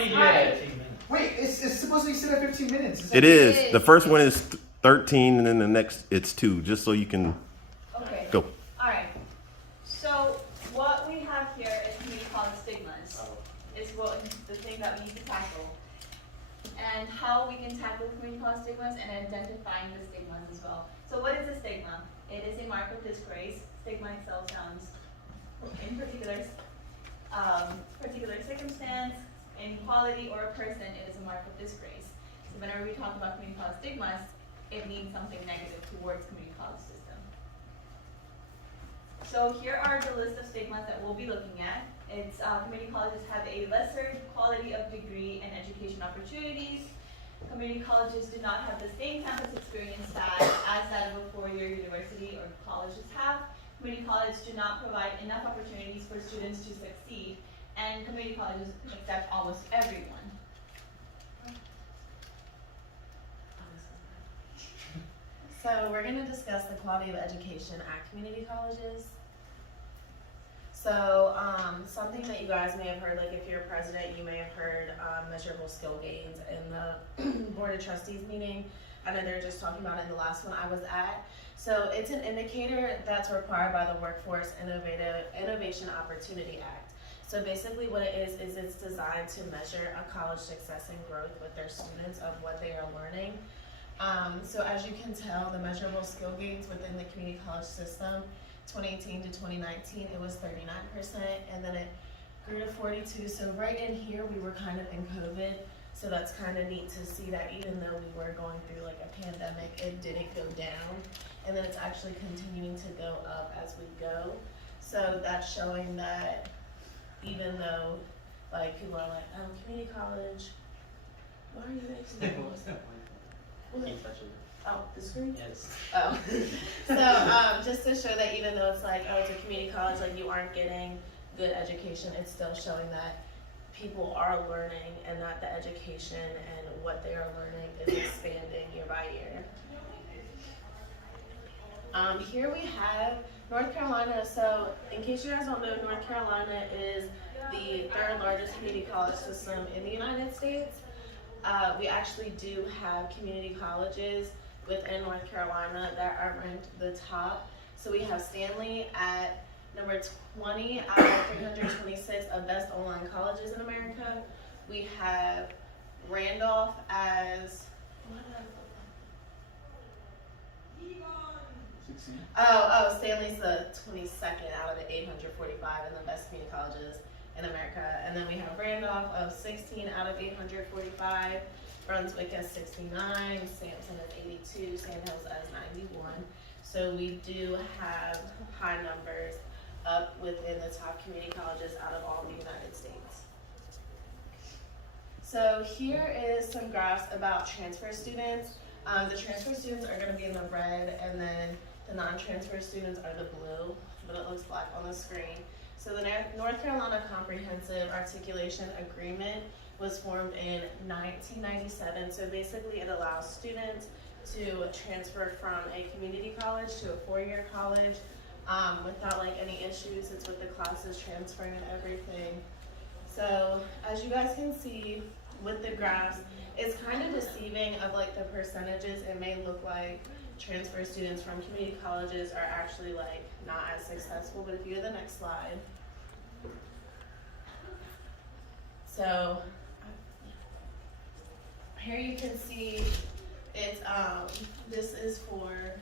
already did Alright. 15 minutes. Wait, it's supposed to be set at 15 minutes. Is that- It is. The first one is 13, and then the next it's 2, just so you can Okay. go. Alright. So what we have here is community college stigmas. Is what the thing that we need to tackle. And how we can tackle community college stigmas and identifying the stigmas as well. So what is a stigma? It is a mark of disgrace. Stigma itself sounds in particular circumstance, inequality, or a person, it is a mark of disgrace. So whenever we talk about community college stigmas, it means something negative towards community college system. So here are the list of stigmas that we'll be looking at. It's community colleges have a lesser quality of degree and education opportunities. Community colleges do not have the same campus experience as that of a four-year university or colleges have. Community colleges do not provide enough opportunities for students to succeed, and community colleges accept almost everyone. So we're going to discuss the quality of education at community colleges. So something that you guys may have heard, like if you're a president, you may have heard measurable skill gains in the Board of Trustees meeting. I know they're just talking about it in the last one I was at. So it's an indicator that's required by the Workforce Innovation Opportunity Act. So basically what it is it's designed to measure a college success and growth with their students of what they are learning. So as you can tell, the measurable skill gains within the community college system, 2018 to 2019, it was 39%, and then it grew to 42. So right in here, we were kind of in COVID. So that's kind of neat to see that even though we were going through like a pandemic, it didn't go down. And then it's actually continuing to go up as we go. So that's showing that even though like people are like, oh, community college, why are you making noise? Keep touching it. Oh, the screen? Yes. Oh. So just to show that even though it's like, oh, it's a community college, like you aren't getting good education, it's still showing that people are learning and that the education and what they are learning is expanding year by year. Here we have North Carolina. So in case you guys don't know, North Carolina is the third largest community college system in the United States. We actually do have community colleges within North Carolina that are ranked the top. So we have Stanley at number 20 out of 326 of best online colleges in America. We have Randolph as, Stanley's the 22nd out of the 845 in the best community colleges in America. And then we have Randolph of 16 out of 845, Brunswick as 69, Sampson as 82, Sandhills as 91. So we do have high numbers up within the top community colleges out of all the United States. So here is some graphs about transfer students. The transfer students are going to be in the red, and then the non-transfer students are the blue, but it looks black on the screen. So the North Carolina Comprehensive Articulation Agreement was formed in 1997. So basically it allows students to transfer from a community college to a four-year college without like any issues. It's with the classes transferring and everything. So as you guys can see with the graphs, it's kind of deceiving of like the percentages. It may look like transfer students from community colleges are actually like not as successful, but if you go to the next slide. So here you can see it's this is for,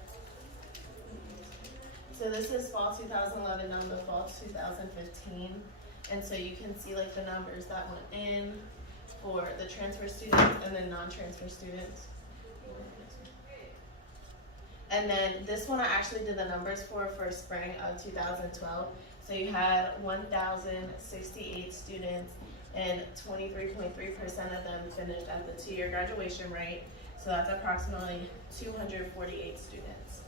so this is fall 2011 down to fall 2015, and so you can see like the numbers that went in for the transfer students and then non-transfer students. And then this one I actually did the numbers for spring of 2012. So you had 1,068 students and 23.3% of them finished at the 2-year graduation rate. So that's approximately 248 students.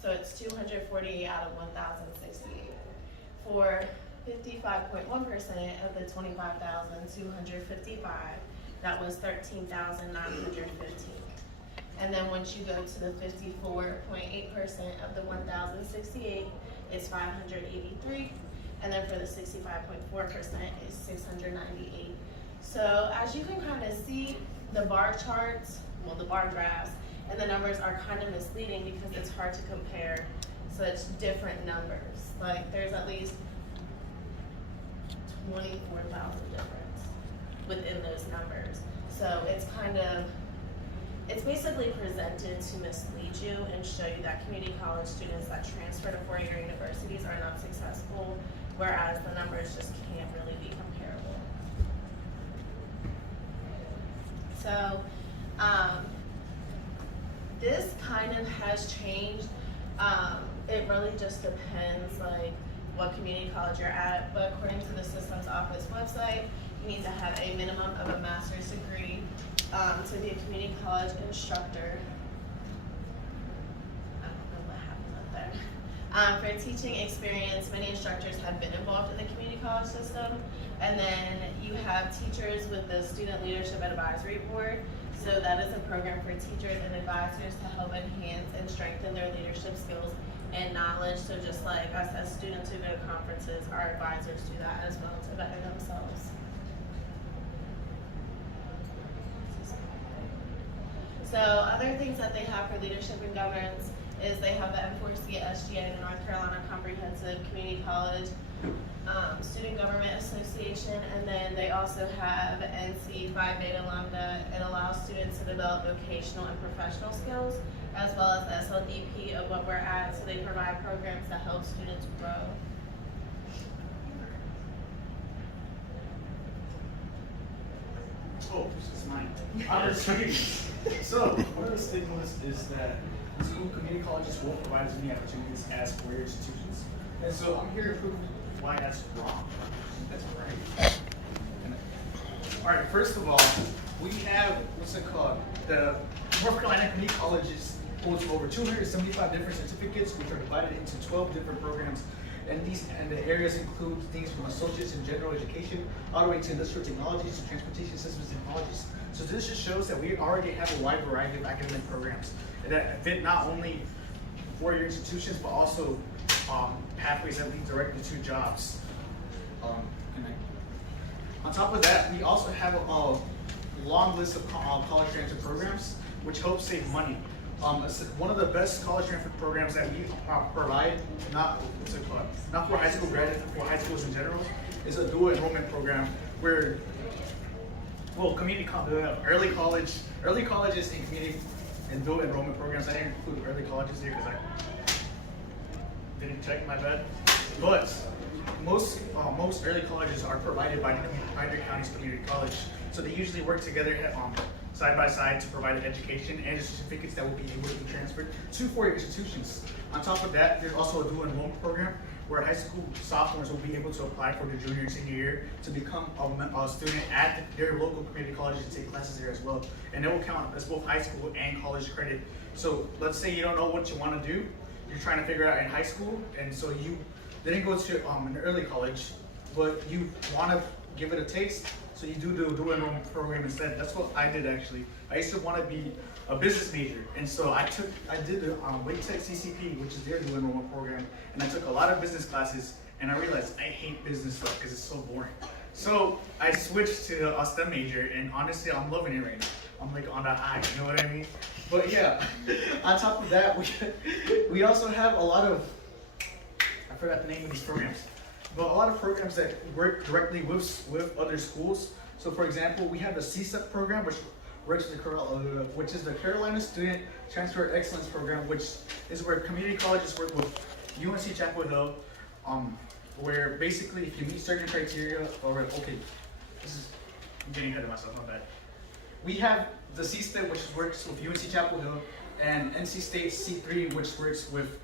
So it's 248 out of 1,068. For 55.1% of the 25,255, that was 13,915. And then once you go to the 54.8% of the 1,068, it's 583. And then for the 65.4% is 698. So as you can kind of see, the bar charts, well, the bar graphs, and the numbers are kind of misleading because it's hard to compare such different numbers. Like there's at least 24,000 difference within those numbers. So it's basically presented to mislead you and show you that community college students that transfer to four-year universities are not successful, whereas the numbers just can't really be comparable. So, this kind of has changed. It really just depends like what community college you're at, but according to the Systems Office website, you need to have a minimum of a master's degree to be a community college instructor. I don't know what happened up there. For teaching experience, many instructors have been involved in the community college system, and then you have teachers with the Student Leadership Advisory Board. So that is a program for teachers and advisors to help enhance and strengthen their leadership skills and knowledge. So just like us as students who go to conferences, our advisors do that as well to better themselves. So other things that they have for leadership and governance is they have the M4C SGA, the North Carolina Comprehensive Community College Student Government Association, and then they also have NC Phi Beta Lambda. It allows students to develop vocational and professional skills, as well as the SLDP of what we're at, so they provide programs to help students grow. Oh, this is mine. Other stigmas. So, one of the stigmas is that school community colleges won't provide as many opportunities as four-year institutions. And so I'm here to prove why that's wrong. That's right. All right, first of all, we have, what's it called? The North Carolina Community Colleges holds over 275 different certificates, which are divided into 12 different programs. And the areas include things from associates in general education, all the way to industrial technologies, to transportation systems technologies. So this just shows that we already have a wide variety of academic programs that fit not only four-year institutions, but also pathways that lead directly to jobs. On top of that, we also have a long list of college transfer programs, which help save money. One of the best college transfer programs that we provide, not for high school graduates, but for high schools in general, is a dual enrollment program where, well, early colleges and community and dual enrollment programs. I didn't include early colleges here because I didn't check, my bad. But most early colleges are provided by Pine County's community college, so they usually work together side by side to provide education and certificates that will be able to be transferred to four-year institutions. On top of that, there's also a dual enrollment program where high school sophomores will be able to apply for their junior and senior year to become a student at their local community college and take classes there as well. And it will count as both high school and college credit. So let's say you don't know what you want to do, you're trying to figure out in high school, and so you didn't go to an early college, but you want to give it a taste, so you do the dual enrollment program instead. That's what I did actually. I used to want to be a business major, and so I did the Wake Tech CCP, which is their dual enrollment program, and I took a lot of business classes, and I realized I hate business stuff because it's so boring. So I switched to a STEM major, and honestly, I'm loving it right now. I'm like on that high, you know what I mean? But yeah, on top of that, we also have a lot of, I forgot the name of these programs, but a lot of programs that work directly with other schools. So for example, we have the CSEP program, which is the Carolina Student Transfer Excellence Program, which is where community colleges work with UNC Chapel Hill, where basically if you meet certain criteria, I'm getting ahead of myself, my bad. We have the CSTEP, which works with UNC Chapel Hill, and NC State C3, which works with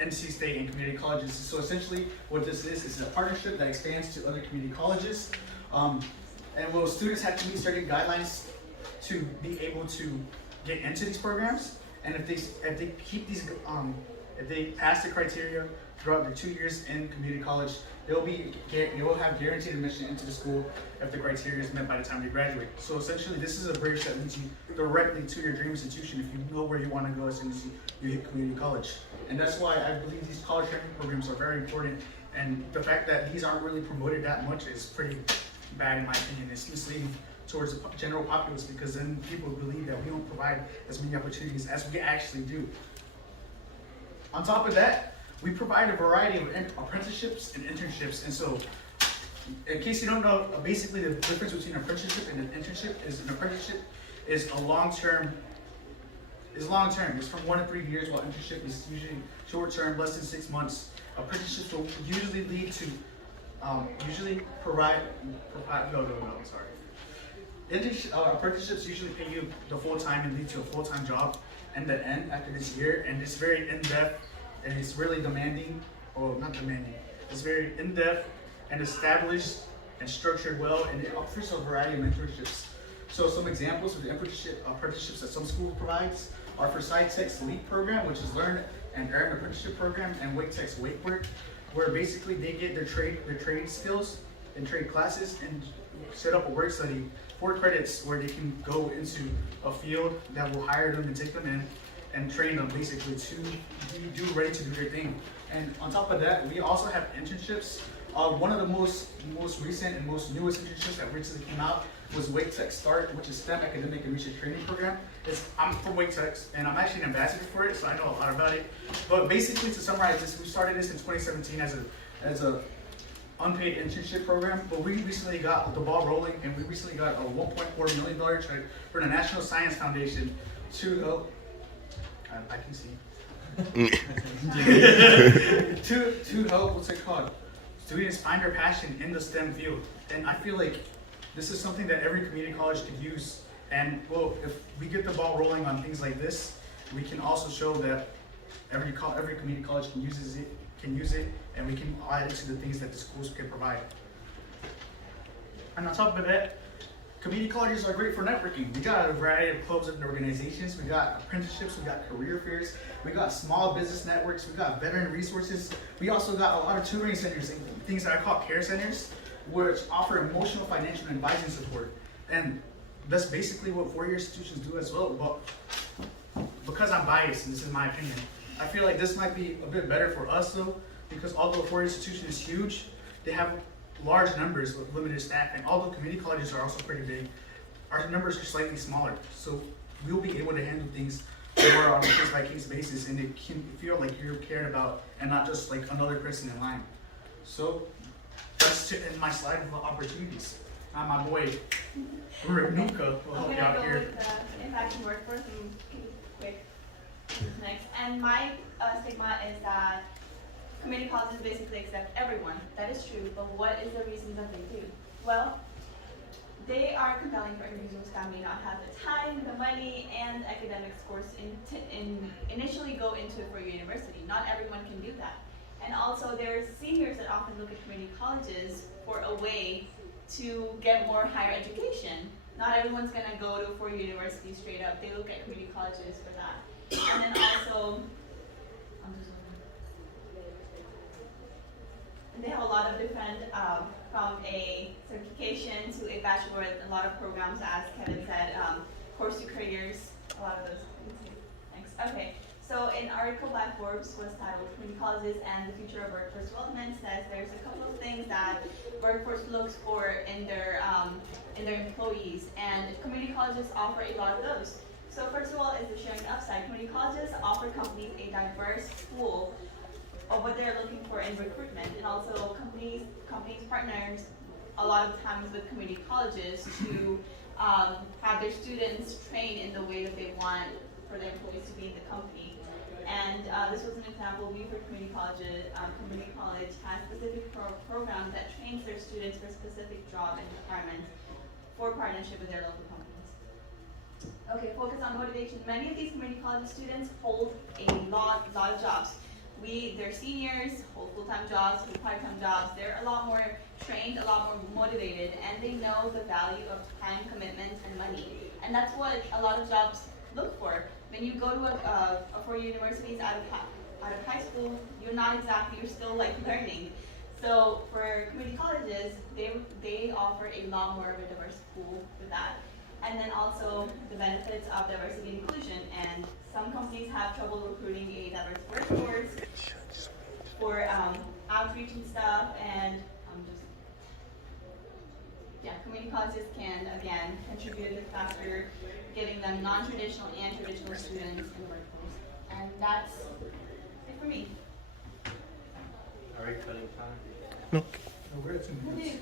NC State and community colleges. So essentially what this is a partnership that expands to other community colleges. And well, students have to meet certain guidelines to be able to get into these programs. And if they keep these, if they pass the criteria throughout their 2 years in community college, they will have guaranteed admission into the school if the criteria is met by the time they graduate. So essentially, this is a bridge that leads you directly to your dream institution if you know where you want to go as soon as you hit community college. And that's why I believe these college training programs are very important. And the fact that these aren't really promoted that much is pretty bad in my opinion. It's misleading towards the general populace because then people believe that we don't provide as many opportunities as we actually do. On top of that, we provide a variety of apprenticeships and internships. And so, in case you don't know, basically the difference between an apprenticeship and an internship is an apprenticeship is a long-term. It's 1 to 3 years, while internship is usually short-term, less than 6 months. Apprenticeships will usually lead to, apprenticeships usually pay you the full time and lead to a full-time job in the end after this year, and it's very in-depth and it's really demanding, not demanding, it's very in-depth and established and structured well, and it offers a variety of mentorships. So some examples of the apprenticeships that some schools provides are for SciTech's LEAP program, which is Learn and Earn Apprenticeship Program, and WakeTech's WakeWork, where basically they get their trade skills and trade classes and set up a work study 4 credits where they can go into a field that will hire them and take them in and train them basically to be ready to do their thing. And on top of that, we also have internships. One of the most recent and most newest internships that recently came out was WakeTech START, which is STEM Academic and Research Training Program. I'm from WakeTech, and I'm actually an ambassador for it, so I know a lot about it. But basically, to summarize this, we started this in 2017 as a unpaid internship program, but we recently got the ball rolling, and we recently got a $1.4 million check for the National Science Foundation to help. I can see. to help, what's it called? Students find their passion in the STEM field, and I feel like this is something that every community college could use. And well, if we get the ball rolling on things like this, we can also show that every community college can use it, and we can add it to the things that the schools can provide. And on top of that, community colleges are great for networking. We got a variety of clubs and organizations. We got apprenticeships, we got career fairs, we got small business networks, we got veteran resources. We also got a lot of tutoring centers and things that I call care centers, which offer emotional, financial, and advising support. And that's basically what four-year institutions do as well. But because I'm biased, and this is my opinion, I feel like this might be a bit better for us though, because although a four-year institution is huge, they have large numbers with limited staff, and although community colleges are also pretty big, our numbers are slightly smaller. So we'll be able to handle things more on a case-by-case basis, and it can feel like you're cared about and not just like another person in line. So that's to end my slide of opportunities. My boy, Nuka, will help you out I'm here. gonna go with the impact and workforce and keep it quick. Next, and my stigma is that community colleges basically accept everyone. That is true, but what is the reason that they do? Well, they are compelling for individuals that may not have the time, the money, and academic scores initially go into it for your university. Not everyone can do that. And also, there's seniors that often look at community colleges for a way to get more higher education. Not everyone's gonna go to a four-year university straight up. They look at community colleges for that. And then also, they have a lot of different, from a certification to a bachelor, a lot of programs, as Kevin said, course to careers, a lot of those. Thanks. Okay, so an article by Forbes was titled "Community Colleges and the Future of Workforce Development" says there's a couple of things that workforce looks for in their employees, and community colleges offer a lot of those. So first of all is the sharing upside. Community colleges offer companies a diverse pool of what they're looking for in recruitment, and also companies partners a lot of times with community colleges to have their students train in the way that they want for their employees to be in the company. And this was an example. Weaver Community College has specific programs that trains their students for specific job and requirements for partnership with their local companies. Okay, focus on motivation. Many of these community college students hold a lot of jobs. They're seniors, hold full-time jobs, hold part-time jobs. They're a lot more trained, a lot more motivated, and they know the value of time, commitment, and money. And that's what a lot of jobs look for. When you go to a four-year universities out of high school, you're still like learning. So for community colleges, they offer a lot more of a diverse pool with that. And then also the benefits of diversity and inclusion. And some companies have trouble recruiting a diverse workforce for outreach and stuff. And yeah, community colleges can, again, contribute to the factor, giving them non-traditional and traditional students in the workforce. And that's it for me. Are we cutting time? No, we're at 2 minutes.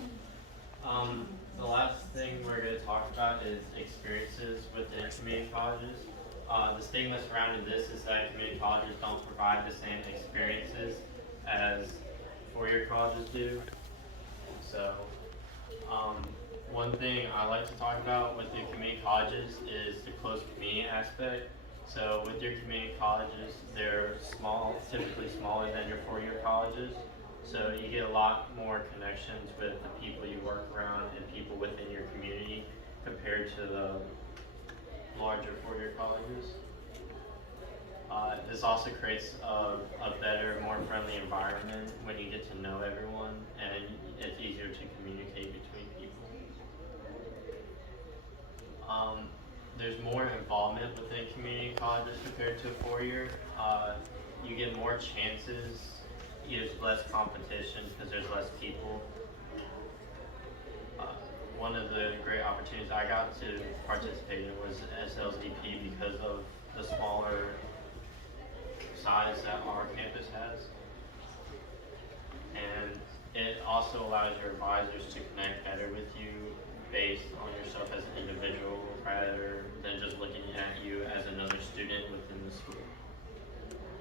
The last thing we're going to talk about is experiences within community colleges. The stigma surrounding this is that community colleges don't provide the same experiences as four-year colleges do. So, one thing I like to talk about with the community colleges is the close community aspect. So with your community colleges, they're small, typically smaller than your four-year colleges. So you get a lot more connections with the people you work around and people within your community compared to the larger four-year colleges. This also creates a better, more friendly environment when you get to know everyone, and it's easier to communicate between people. There's more involvement within community colleges compared to a four-year. You get more chances. There's less competition because there's less people. One of the great opportunities I got to participate in was SLSDP because of the smaller size that our campus has. And it also allows your advisors to connect better with you based on yourself as an individual rather than just looking at you as another student within the school.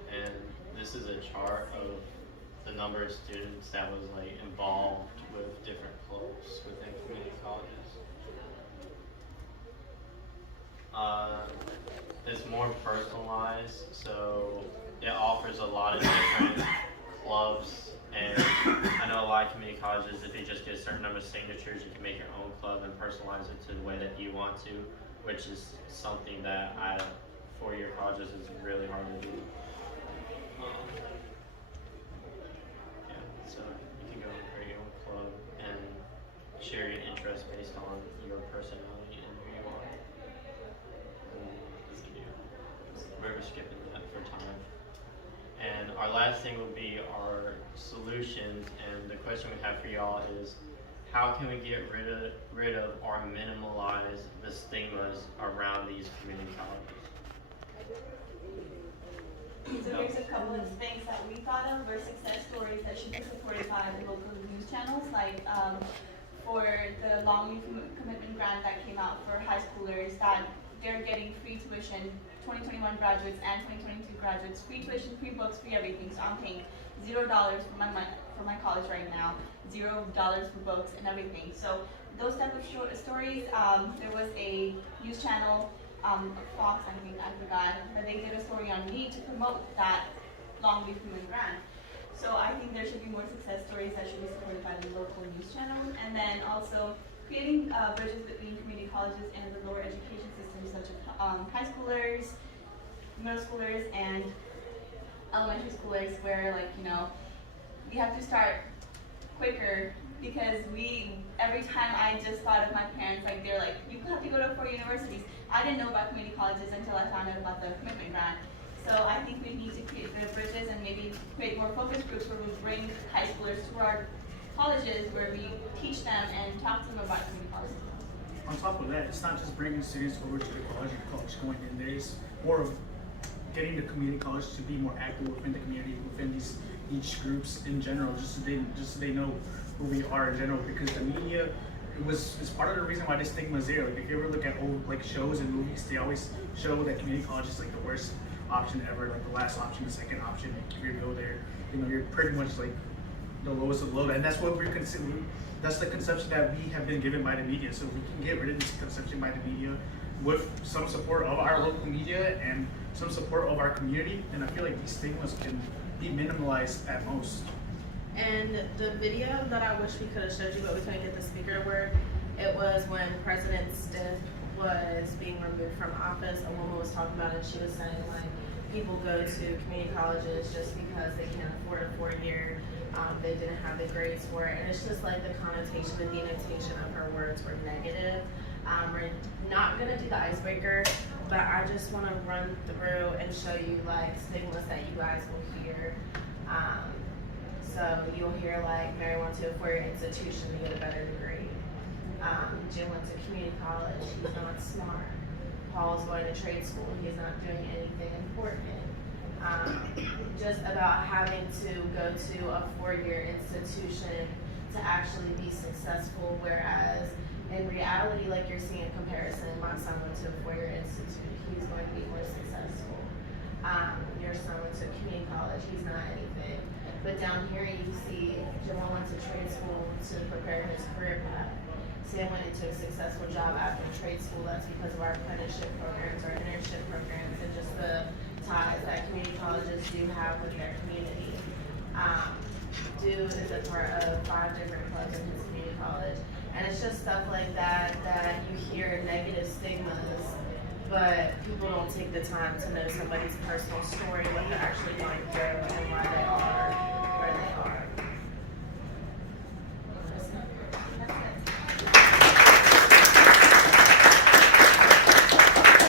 And this is a chart of the number of students that was involved with different clubs within community colleges. It's more personalized, so it offers a lot of different clubs, and I know a lot of community colleges, if you just get a certain number of signatures, you can make your own club and personalize it to the way that you want to, which is something that at four-year colleges is really hard to do. So you can go and create your own club and share your interests based on your personality and who you are. We're skipping that for time. And our last thing will be our solutions, and the question we have for y'all is, how can we get rid of or minimalize the stigmas around these community colleges? So here's a couple of things that we thought of, or success stories that should be supported by the local news channels, like for the Long Youth Commitment Grant that came out for high schoolers, that they're getting free tuition, 2021 graduates and 2022 graduates, free tuition, free books, free everything. So I'm paying $0 for my college right now, $0 for books and everything. So those type of short stories, there was a news channel, Fox, I forgot, but they did a story on me to promote that Long Youth Commitment Grant. So I think there should be more success stories that should be supported by the local news channel, and then also creating bridges between community colleges and the lower education systems, such as high schoolers, middle schoolers, and elementary schoolers, where we have to start quicker, because every time I just thought of my parents, they're like, you have to go to 4 universities. I didn't know about community colleges until I found out about the commitment grant. So I think we need to create the bridges and maybe create more focus groups where we bring high schoolers to our colleges, where we teach them and talk to them about community colleges. On top of that, it's not just bringing students over to the college and college going in. There's more of getting the community college to be more active within the community, within each groups in general, just so they know who we are in general. Because the media, it's part of the reason why this stigma is there. Like, if you ever look at old shows and movies, they always show that community college is the worst option ever, the last option, the second option. If you go there, you're pretty much the lowest of low, and that's what we're considering. That's the conception that we have been given by the media. So we can get rid of this conception by the media with some support of our local media and some support of our community, and I feel like these stigmas can be minimalized at most. And the video that I wish we could have showed you, but we couldn't get the speaker word, it was when President Stiff was being removed from office. A woman was talking about it, and she was saying people go to community colleges just because they can't afford a four-year, they didn't have the grades for it, and it's just the connotation, the denotation of her words were negative. We're not gonna do the icebreaker, but I just want to run through and show you stigmas that you guys will hear. So you'll hear Mary wants to a four-year institution to get a better degree. Jim went to community college, he's not smart. Paul's going to trade school, he's not doing anything important. Just about having to go to a 4-year institution to actually be successful, whereas in reality, like you're seeing a comparison, my son went to a 4-year institute, he's going to be more successful. Your son went to community college, he's not anything. But down here you see Jamal went to trade school to prepare his career path. Sam went into a successful job after trade school. That's because of our apprenticeship programs, our internship programs, and just the ties that community colleges do have with their community. Dude is a part of 5 different clubs in his community college. And it's just stuff like that that you hear negative stigmas, but people don't take the time to know somebody's personal story, what they're actually going through, and why they are